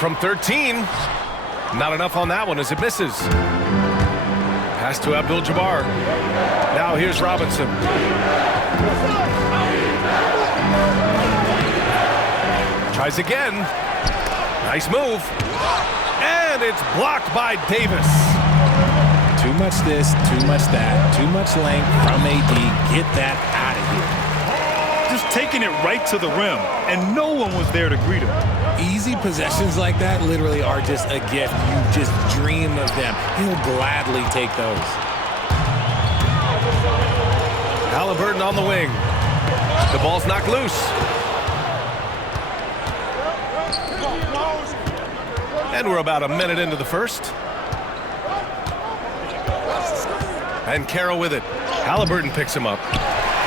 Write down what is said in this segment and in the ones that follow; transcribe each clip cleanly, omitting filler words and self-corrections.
from 13. Not enough on that one as it misses. Pass to Abdul-Jabbar. Now here's Robinson. Tries again. Nice move. And it's blocked by Davis. Too much this, too much that, too much length from AD. Get that out of here. Just taking it right to the rim, and no one was there to greet him. Easy possessions like that literally are just a gift. You just dream of them. He'll gladly take those. Halliburton on the wing. The ball's knocked loose. And we're about a minute into the first. And Caro with it. Halliburton picks him up.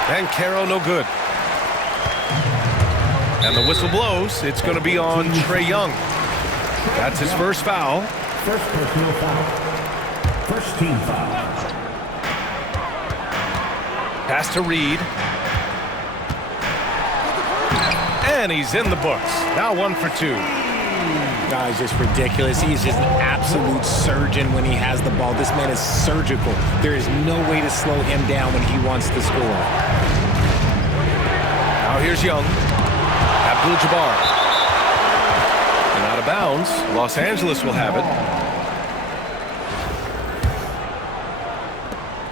And Caro no good. And the whistle blows. It's going to be on Trae Young. That's his first foul. First personal foul. First team foul. Pass to Reed. And he's in the books. Now 1 for 2. Guy's just ridiculous. He's just an absolute surgeon when he has the ball. This man is surgical. There is no way to slow him down when he wants to score. Now here's Young. Abdul-Jabbar. And out of bounds. Los Angeles will have it.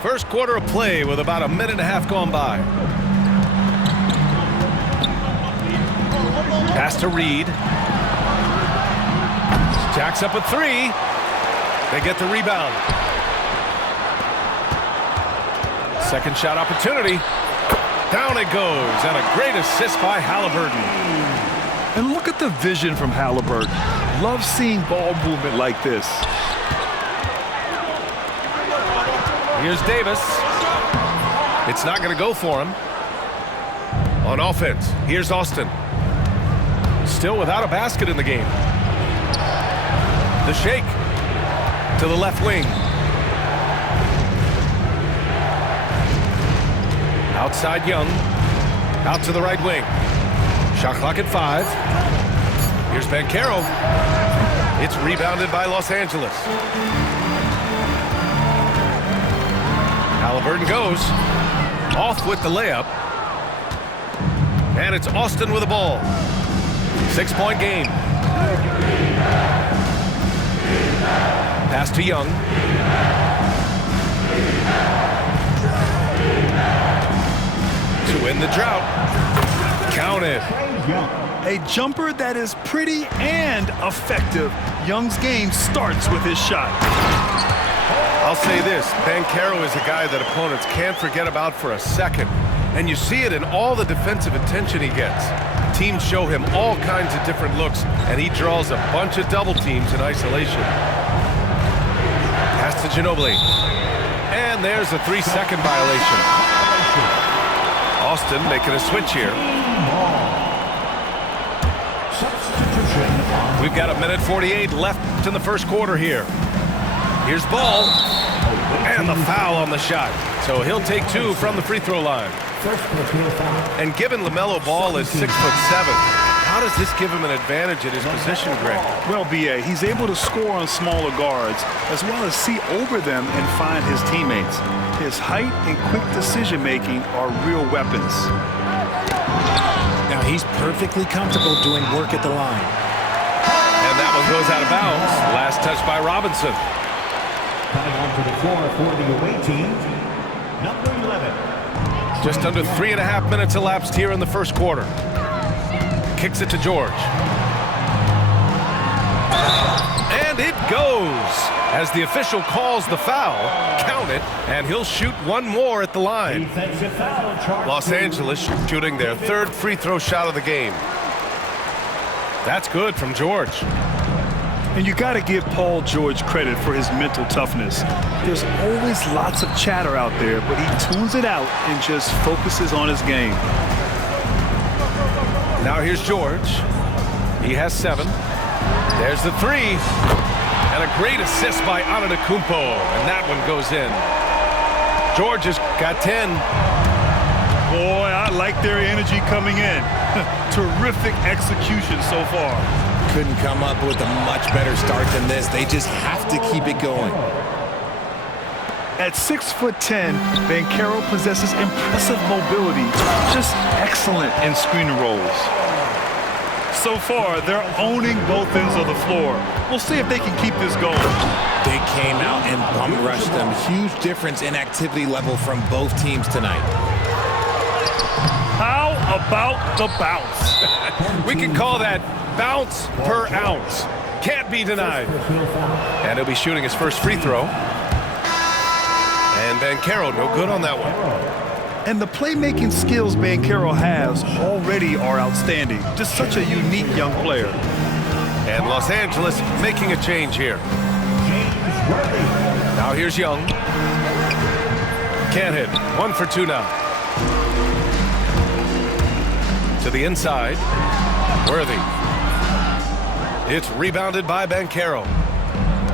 First quarter of play with about a minute and a half gone by. Pass to Reed. Jacks up a 3. They get the rebound. Second shot opportunity. Down it goes, and a great assist by Halliburton. And look at the vision from Halliburton. Love seeing ball movement like this. Here's Davis. It's not going to go for him. On offense, here's Austin. Still without a basket in the game. The shake to the left wing. Outside Young. Out to the right wing. Shot clock at 5. Here's Caro. It's rebounded by Los Angeles. Halliburton goes. Off with the layup. And it's Austin with the ball. 6-point game. Pass to Young. To win the drought. Count it. A jumper that is pretty and effective. Young's game starts with his shot. I'll say this, Caro is a guy that opponents can't forget about for a second. And you see it in all the defensive attention he gets. Teams show him all kinds of different looks, and he draws a bunch of double teams in isolation. Pass to Ginobili. And there's a 3-second violation. Austin making a switch here. We've got a minute 48 left in the first quarter here. Here's Ball. And the foul on the shot. So he'll take 2 from the free throw line. And given LaMelo Ball is 6'7", how does this give him an advantage at his position, Greg? Well, B.A., he's able to score on smaller guards as well as see over them and find his teammates. His height and quick decision-making are real weapons. Now he's perfectly comfortable doing work at the line. And that one goes out of bounds. Last touch by Robinson. Coming onto the floor for the away team, number 11. Just under 3.5 minutes elapsed here in the first quarter. Kicks it to George. And it goes. As the official calls the foul, count it, and he'll shoot one more at the line. Los Angeles shooting their 3rd free throw shot of the game. That's good from George. And you got to give Paul George credit for his mental toughness. There's always lots of chatter out there, but he tunes it out and just focuses on his game. Now here's George. He has 7. There's the 3. And a great assist by Antetokounmpo. And that one goes in. George has got 10. Boy, I like their energy coming in. Terrific execution so far. Couldn't come up with a much better start than this. They just have to keep it going. At 6'10", Banchero possesses impressive mobility, just excellent in screen rolls. So far, they're owning both ends of the floor. We'll see if they can keep this going. They came out and bum rushed them. Huge difference in activity level from both teams tonight. How about the bounce? We can call that bounce per ounce. Can't be denied. And he'll be shooting his first free throw. And Banchero, no good on that one. And the playmaking skills Banchero has already are outstanding. Just such a unique young player. And Los Angeles making a change here. Now here's Young. Can't hit. 1 for 2 now. To the inside. Worthy. It's rebounded by Banchero.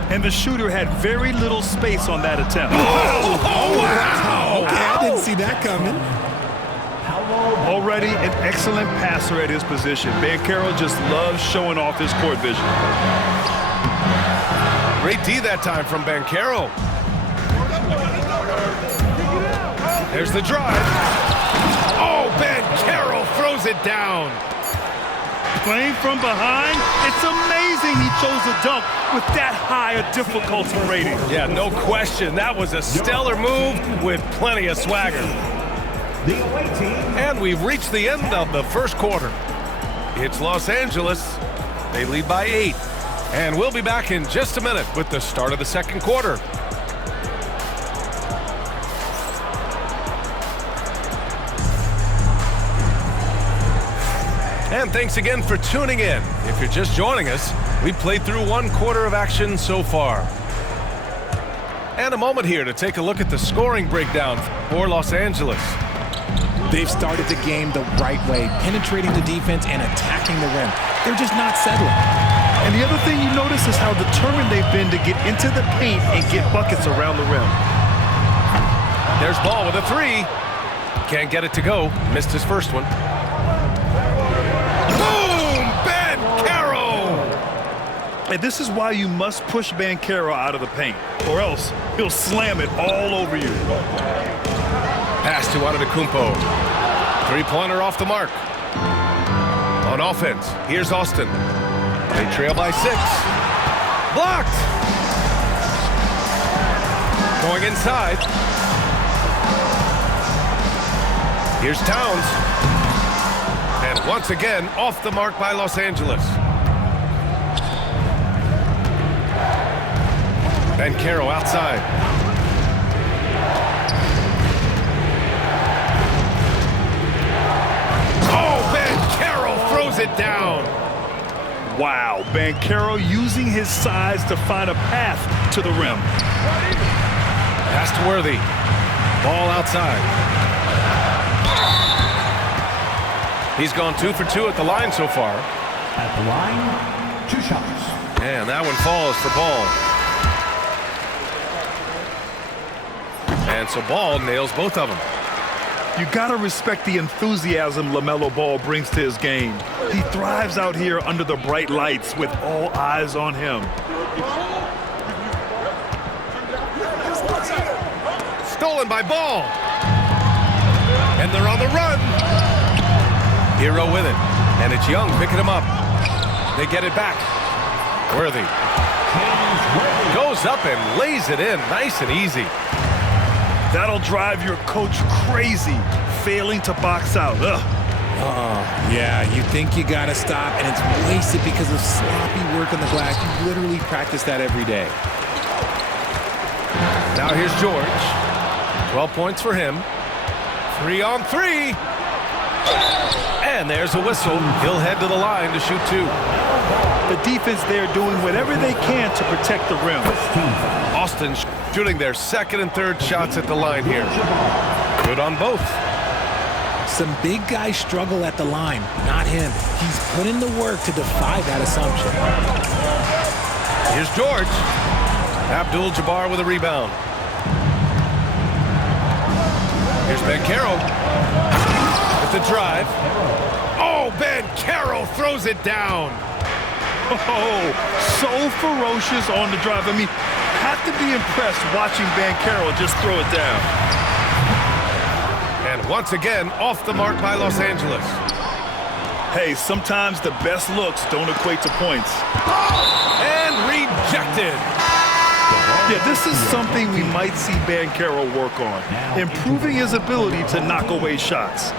And the shooter had very little space on that attempt. Oh, wow! Okay, I didn't see that coming. Already an excellent passer at his position. Banchero just loves showing off his court vision. Great D that time from Banchero. There's the drive. Oh, Banchero throws it down. Playing from behind, it's amazing he chose a dunk with that high a difficulty rating. Yeah, no question. That was a stellar move with plenty of swagger. And we've reached the end of the first quarter. It's Los Angeles. They lead by 8. And we'll be back in just a minute with the start of the second quarter. And thanks again for tuning in. If you're just joining us, we played through 1 quarter of action so far. And a moment here to take a look at the scoring breakdown for Los Angeles. They've started the game the right way, penetrating the defense and attacking the rim. They're just not settling. And the other thing you notice is how determined they've been to get into the paint and get buckets around the rim. There's Ball with a 3. Can't get it to go. Missed his first one. And this is why you must push Banchero out of the paint, or else he'll slam it all over you. Pass to Antetokounmpo. 3-pointer off the mark. On offense, here's Austin. They trail by 6. Blocked! Going inside. Here's Towns. And once again, off the mark by Los Angeles. Banchero outside. Oh, Banchero throws it down. Wow, Banchero using his size to find a path to the rim. Pass to Worthy. Ball outside. He's gone 2 for 2 at the line so far. At the line, 2 shots. And that one falls for Ball. And so Ball nails both of them. You gotta respect the enthusiasm LaMelo Ball brings to his game. He thrives out here under the bright lights with all eyes on him. Stolen by Ball. And they're on the run. Hero with it. And it's Young picking him up. They get it back. Worthy. Goes up and lays it in. Nice and easy. That'll drive your coach crazy, failing to box out. Ugh. Yeah, you think you gotta stop, and it's wasted because of sloppy work on the glass. You literally practice that every day. Now here's George. 12 points for him. 3 on 3. And there's a whistle. He'll head to the line to shoot 2. The defense there doing whatever they can to protect the rim. Austin shooting their second and third shots at the line here. Good on both. Some big guys struggle at the line, not him. He's put in the work to defy that assumption. Here's George. Abdul-Jabbar with a rebound. Here's Banchero with the the drive. Oh, Bancaro throws it down. Oh, so ferocious on the drive. I mean, have to be impressed watching Bancaro just throw it down. And once again, off the mark by Los Angeles. Hey, sometimes the best looks don't equate to points. And rejected. Yeah, this is something we might see Bancaro work on, improving his ability to knock away shots.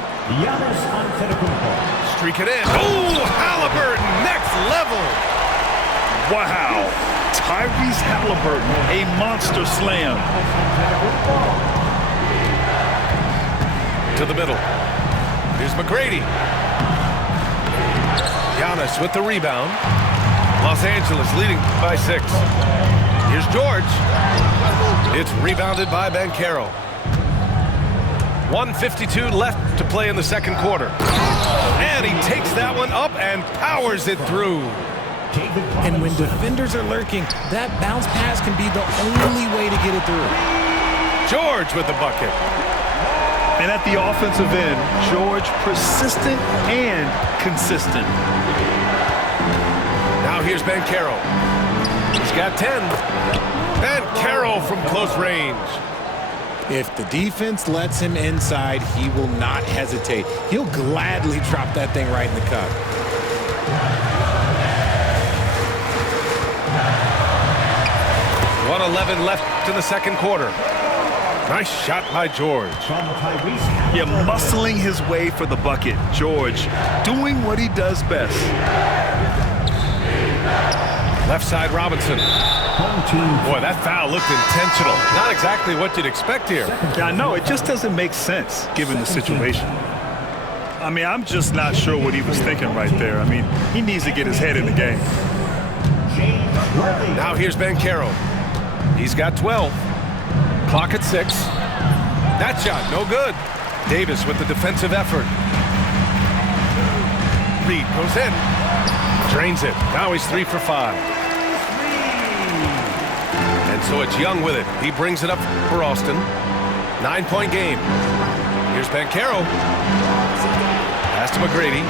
Streak it in. Oh, Halliburton, next level. Wow, Tyrese Halliburton, a monster slam. To the middle. Here's McGrady. Giannis with the rebound. Los Angeles leading by 6. Here's George. It's rebounded by Bancaro. 1:52 left to play in the second quarter. And he takes that one up and powers it through. And when defenders are lurking, that bounce pass can be the only way to get it through. George with the bucket. And at the offensive end, George persistent and consistent. Now here's Bancaro. He's got 10. Bancaro from close range. If the defense lets him inside, he will not hesitate. He'll gladly drop that thing right in the cup. .11 left in the second quarter. Nice shot by George. Yeah, muscling his way for the bucket. George doing what he does best. Left side, Robinson. Boy, that foul looked intentional. Not exactly what you'd expect here. Yeah, I know. It just doesn't make sense given the situation. I mean, I'm just not sure what he was thinking right there. I mean, he needs to get his head in the game. Now here's Bancaro. He's got 12. Clock at 6. That shot, no good. Davis with the defensive effort. Reed goes in. Drains it. Now he's 3 for 5. And so it's Young with it. He brings it up for Austin. 9-point game. Here's Bancaro. Pass to McGrady.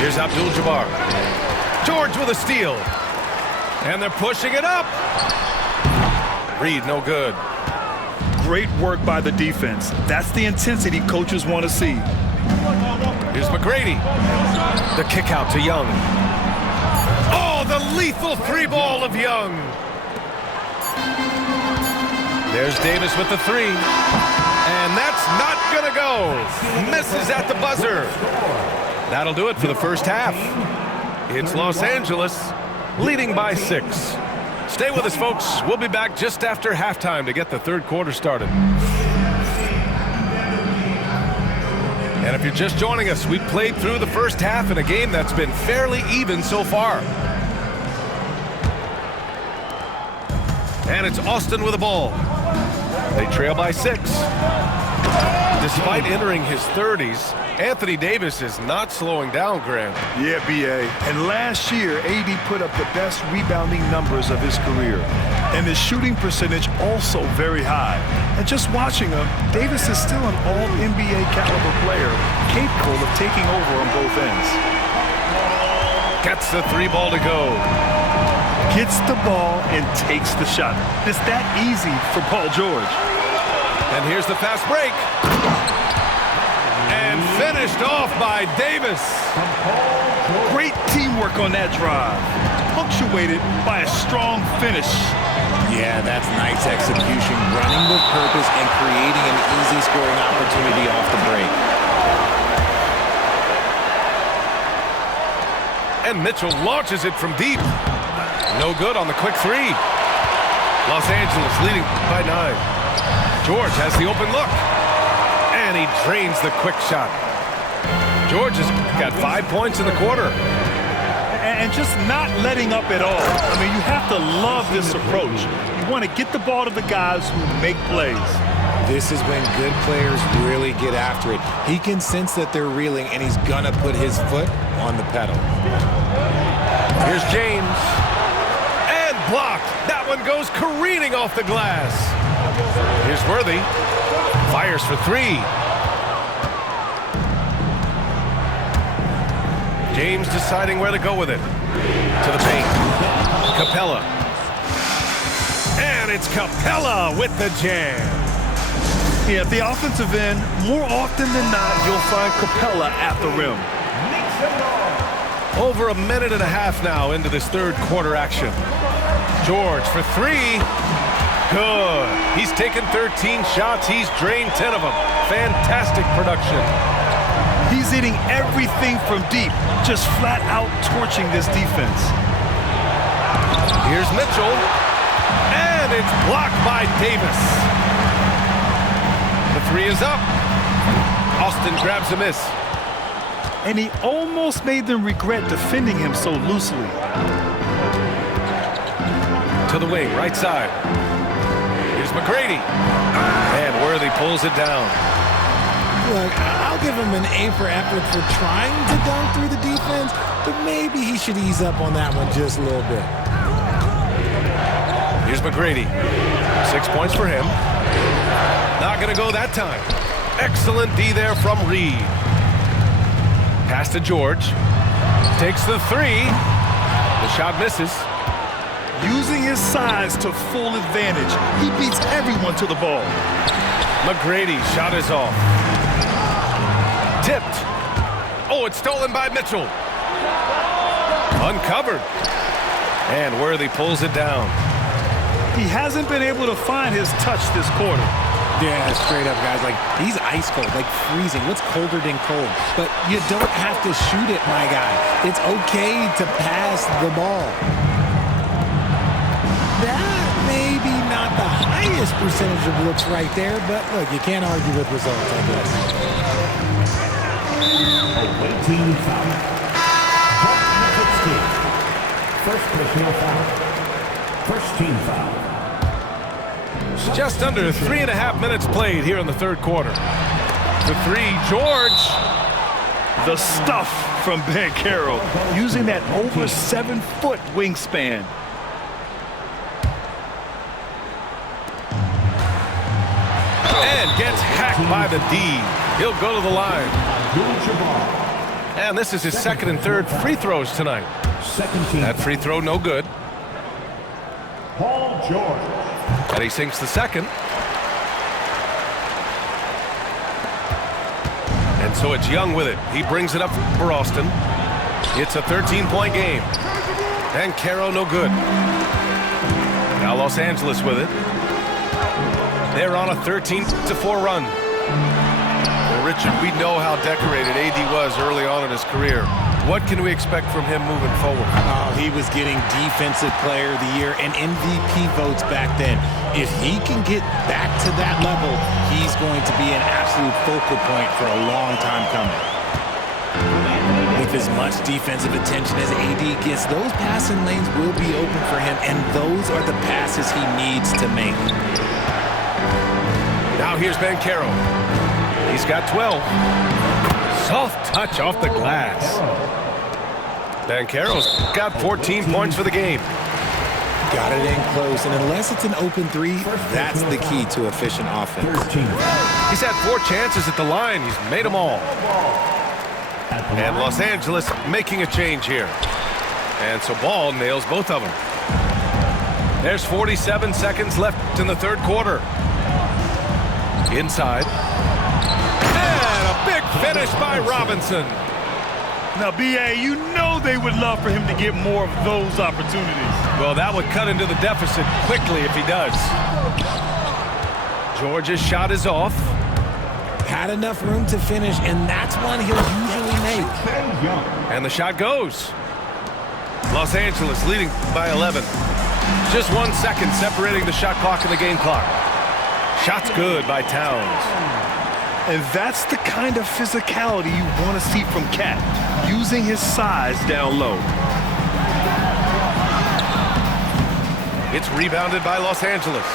Here's Abdul-Jabbar. George with a steal. And they're pushing it up. Reed, no good. Great work by the defense. That's the intensity coaches want to see. Here's McGrady. The kick out to Young. Oh, the lethal 3-ball of Young. There's Davis with the 3. And that's not gonna go. Misses at the buzzer. That'll do it for the first half. It's Los Angeles leading by 6. Stay with us, folks. We'll be back just after halftime to get the third quarter started. And if you're just joining us, we played through the first half in a game that's been fairly even so far. And it's Austin with the ball. They trail by 6. Despite entering his 30s, Anthony Davis is not slowing down, Grant. Yeah, B.A. And last year, AD put up the best rebounding numbers of his career. And his shooting percentage also very high. And just watching him, Davis is still an all-NBA caliber player, capable of taking over on both ends. Gets the 3-ball to go. Gets the ball and takes the shot. It's that easy for Paul George. And here's the fast break. And finished off by Davis. Great teamwork on that drive. Punctuated by a strong finish. Yeah, that's nice execution, running with purpose and creating an easy scoring opportunity off the break. And Mitchell launches it from deep. No good on the quick 3. Los Angeles leading by 9. George has the open look. And he drains the quick shot. George has got 5 points in the quarter. And just not letting up at all. I mean, you have to love this approach. You want to get the ball to the guys who make plays. This is when good players really get after it. He can sense that they're reeling, and he's going to put his foot on the pedal. Here's James. And blocked. That one goes careening off the glass. Here's Worthy. Fires for three. James deciding where to go with it. To the paint. Capella. And it's Capella with the jam. Yeah, at the offensive end, more often than not, you'll find Capella at the rim. Over a minute and a half now into this third quarter action. George for three. Good. He's taken 13 shots. He's drained 10 of them. Fantastic production. He's hitting everything from deep, just flat out torching this defense. Here's Mitchell. And it's blocked by Davis. The three is up. Austin grabs a miss. And he almost made them regret defending him so loosely. To the wing, right side. Here's McGrady. And Worthy pulls it down. Look, I'll give him an A for effort for trying to dunk through the defense, but maybe he should ease up on that one just a little bit. Here's McGrady. 6 points for him. Not going to go that time. Excellent D there from Reed. Pass to George. Takes the three. The shot misses. Using his size to full advantage, he beats everyone to the ball. McGrady, shot is off. Tipped. Oh, it's stolen by Mitchell. Uncovered. And Worthy pulls it down. He hasn't been able to find his touch this quarter. Yeah, straight up, guys. Like, he's ice cold, like freezing. What's colder than cold? But you don't have to shoot it, my guy. It's okay to pass the ball. That may be not the highest percentage of looks right there, but look, you can't argue with results, I guess. Awaiting foul. First personal foul. First team foul. Just under 3.5 minutes played here in the third quarter. The three, George. The stuff from Banchero, using that over 7-foot wingspan. And gets hacked by the D. He'll go to the line. And this is his second and third free throws tonight. That free throw no good. Paul George. And he sinks the second. And so it's Young with it. He brings it up for Austin. It's a 13-point game. And Caro no good. Now Los Angeles with it. They're on a 13-4 run. Well, Richard, we know how decorated AD was early on in his career. What can we expect from him moving forward? Oh, he was getting Defensive Player of the Year and MVP votes back then. If he can get back to that level, he's going to be an absolute focal point for a long time coming. With as much defensive attention as AD gets, those passing lanes will be open for him, and those are the passes he needs to make. Now here's Banchero. He's got 12. Soft touch off the glass. Banchero's got 14 points for the game. Got it in close, and unless it's an open three, that's the key to efficient offense. He's had 4 chances at the line. He's made them all. And Los Angeles making a change here. And so Ball nails both of them. There's 47 seconds left in the third quarter. Inside. And a big finish by Robinson. Now, B.A., you know they would love for him to get more of those opportunities. Well, that would cut into the deficit quickly if he does. George's shot is off. Had enough room to finish, and that's one he'll usually make. And the shot goes. Los Angeles leading by 11. Just 1 second separating the shot clock and the game clock. Shot's good by Towns. And that's the kind of physicality you want to see from Cat, using his size down low. It's rebounded by Los Angeles.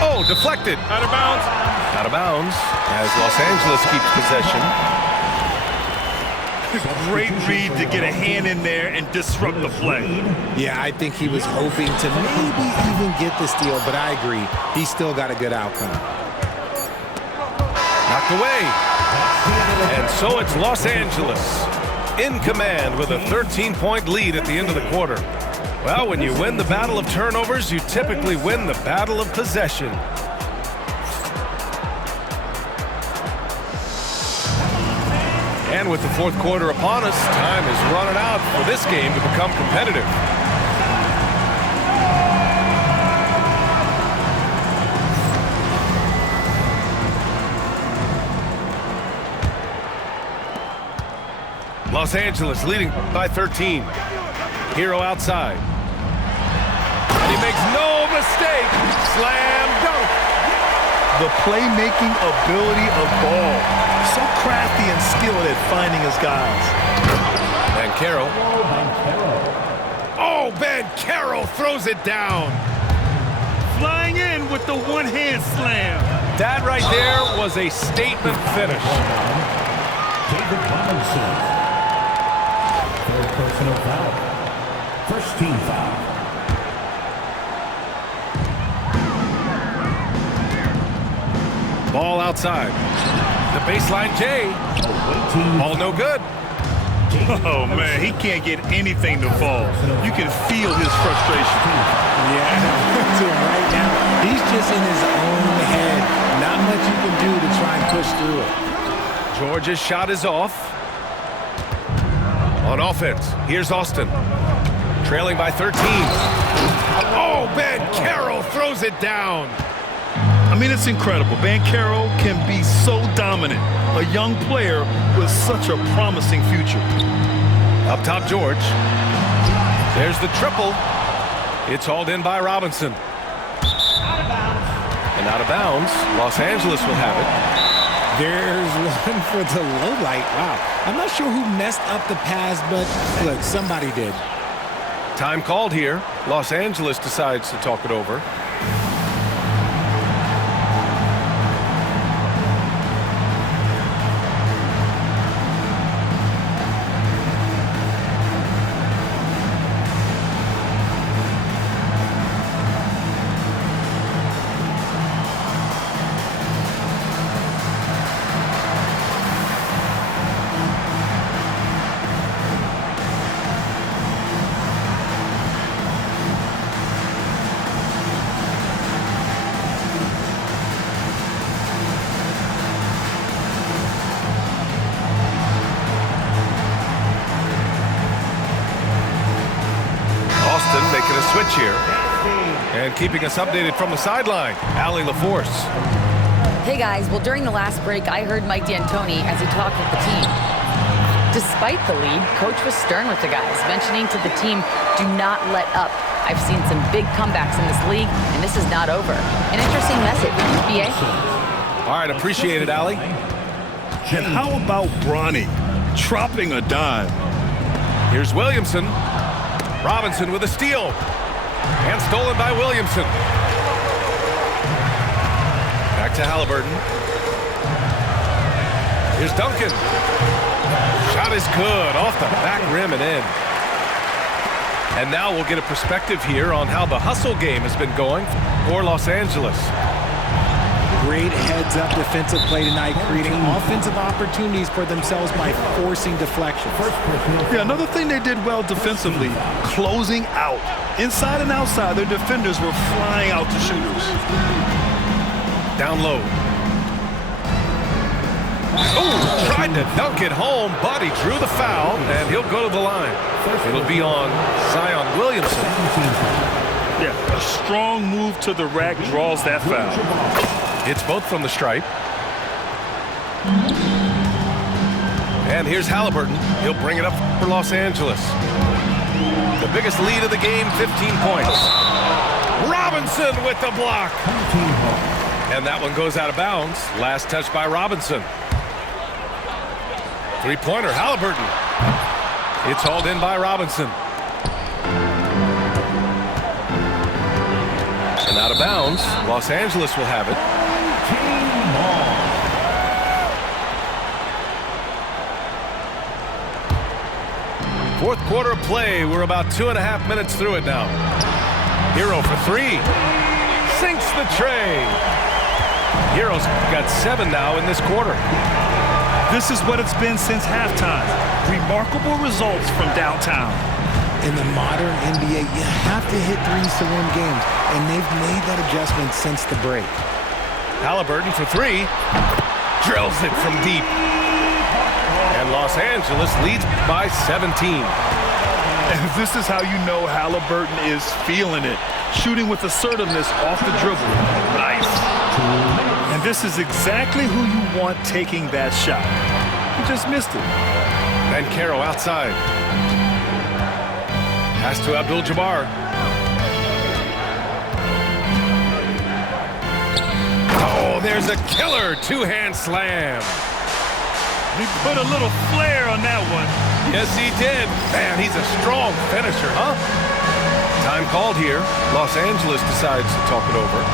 Oh, deflected. Out of bounds. Out of bounds as Los Angeles keeps possession. Great read to get a hand in there and disrupt the play. Yeah, I think he was hoping to maybe even get the steal, but I agree. He still got a good outcome. Knocked away. And so it's Los Angeles in command with a 13-point lead at the end of the quarter. Well, when you win the battle of turnovers, you typically win the battle of possession. And with the fourth quarter upon us, time is running out for this game to become competitive. Los Angeles leading by 13. Hero outside. And he makes no mistake. Slam dunk. The playmaking ability of Ball. So crafty and skilled at finding his guys. Banchero. Oh, Banchero throws it down. Flying in with the one-hand slam. That right there was a statement finish. David Robinson. Third personal foul. First team foul. Ball outside. The baseline J. Ball no good. Oh, man, he can't get anything to fall. You can feel his frustration. Yeah, right now, he's just in his own head. Not much you can do to try and push through it. Georgia's shot is off. On offense, here's Austin. Trailing by 13. Oh, Banchero throws it down. I mean, it's incredible. Banchero can be so dominant. A young player with such a promising future. Up top, George. There's the triple. It's hauled in by Robinson. And out of bounds, Los Angeles will have it. There's one for the low light. Wow. I'm not sure who messed up the pass, but look, somebody did. Time called here. Los Angeles decides to talk it over. Making a switch here and keeping us updated from the sideline. Allie LaForce. Hey guys, well during the last break I heard Mike D'Antoni as he talked with the team. Despite the lead, coach was stern with the guys, mentioning to the team, do not let up. I've seen some big comebacks in this league and this is not over. An interesting message, BA. All right, appreciate it, Allie. And how about Bronny dropping a dime? Here's Williamson. Robinson with a steal. And stolen by Williamson. Back to Halliburton. Here's Duncan. Shot is good. Off the back rim and in. And now we'll get a perspective here on how the hustle game has been going for Los Angeles. Great heads-up defensive play tonight, creating offensive opportunities for themselves by forcing deflections. Yeah, another thing they did well defensively, closing out. Inside and outside, their defenders were flying out to shooters. Down low. Oh, tried to dunk it home, but he drew the foul, and he'll go to the line. It'll be on Zion Williamson. Yeah, a strong move to the rack draws that foul. It's both from the stripe. And here's Halliburton. He'll bring it up for Los Angeles. The biggest lead of the game, 15 points. Robinson with the block. And that one goes out of bounds. Last touch by Robinson. Three-pointer, Halliburton. It's hauled in by Robinson. And out of bounds, Los Angeles will have it. Fourth quarter of play. We're about 2.5 minutes through it now. Hero for three. Sinks the tray. Hero's got 7 now in this quarter. This is what it's been since halftime. Remarkable results from downtown. In the modern NBA, you have to hit threes to win games, and they've made that adjustment since the break. Halliburton for three. Drills it from deep. And Los Angeles leads by 17. And this is how you know Halliburton is feeling it. Shooting with assertiveness off the dribble. Nice. And this is exactly who you want taking that shot. He just missed it. And Caro outside. Pass to Abdul-Jabbar. Oh, there's a killer two-hand slam. He put a little flair on that one. Yes, he did. Man, he's a strong finisher, huh? Time called here. Los Angeles decides to talk it over.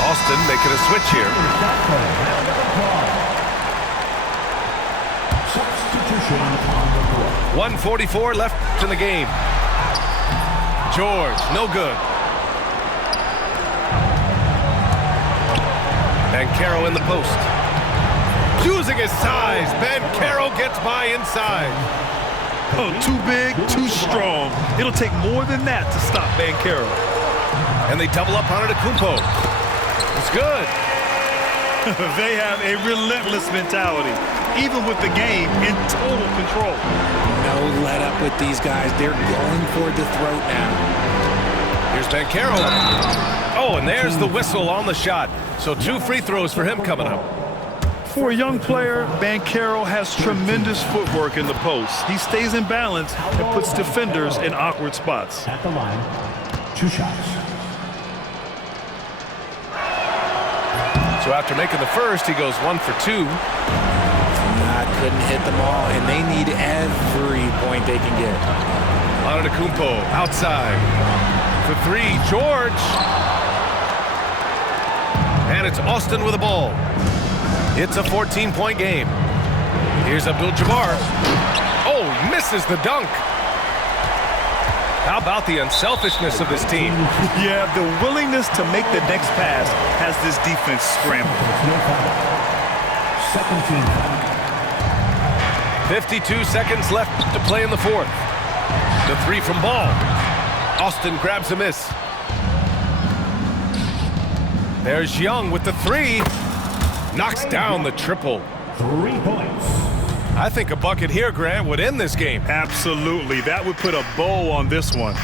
Austin making a switch here. 1:44 left in the game. George, no good. And Caro in the post. Using his size, Ben Caro gets by inside. Oh, too big, too strong. It'll take more than that to stop Bankero. And they double up on Antetokounmpo. It's good. They have a relentless mentality, even with the game in total control. No let up with these guys. They're going for the throat now. Here's Bankero. Oh, and there's the whistle on the shot. So 2 free throws for him coming up. For a young player, Bankero has tremendous footwork in the post. He stays in balance and puts defenders in awkward spots. At the line, 2 shots. So after making the first, he goes 1 for 2. Couldn't hit them all, and they need every point they can get. Antetokounmpo outside for 3. George. And it's Austin with the ball. It's a 14-point game. Here's Abdul-Jabbar. Oh, misses the dunk. How about the unselfishness of this team? Yeah, the willingness to make the next pass has this defense scrambled. Second team foul. 52 seconds left to play in the fourth. The 3 from Ball. Austin grabs a miss. There's Young with the 3. Knocks down the triple. 3 points. I think a bucket here, Grant, would end this game. Absolutely. That would put a bow on this one.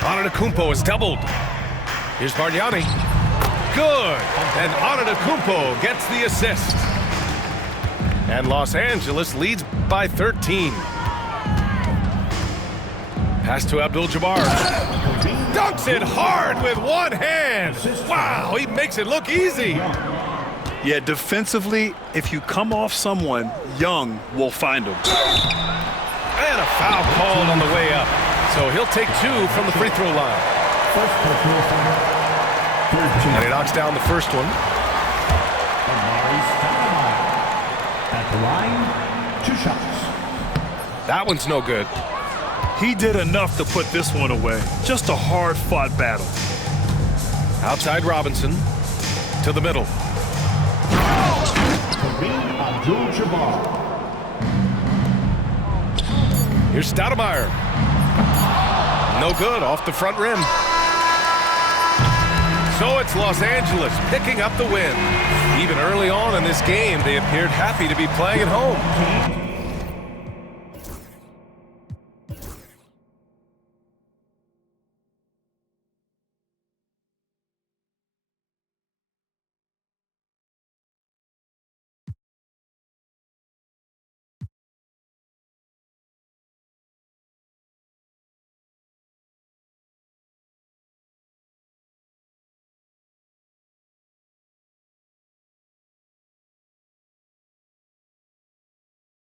Antetokounmpo is doubled. Here's Bargnani. Good. And Antetokounmpo gets the assist. And Los Angeles leads by 13. Pass to Abdul-Jabbar. Dunks it hard with one hand. Wow, he makes it look easy. Yeah, defensively, if you come off someone, Young will find him. And a foul called on the way up. So he'll take 2 from the free throw line. First personal foul. And he knocks down the first one. At the line, 2 shots. That one's no good. He did enough to put this one away. Just a hard-fought battle. Outside Robinson to the middle. Kareem Abdul-Jabbar. Here's Stoudemire. No good, off the front rim. So it's Los Angeles picking up the win. Even early on in this game, they appeared happy to be playing at home.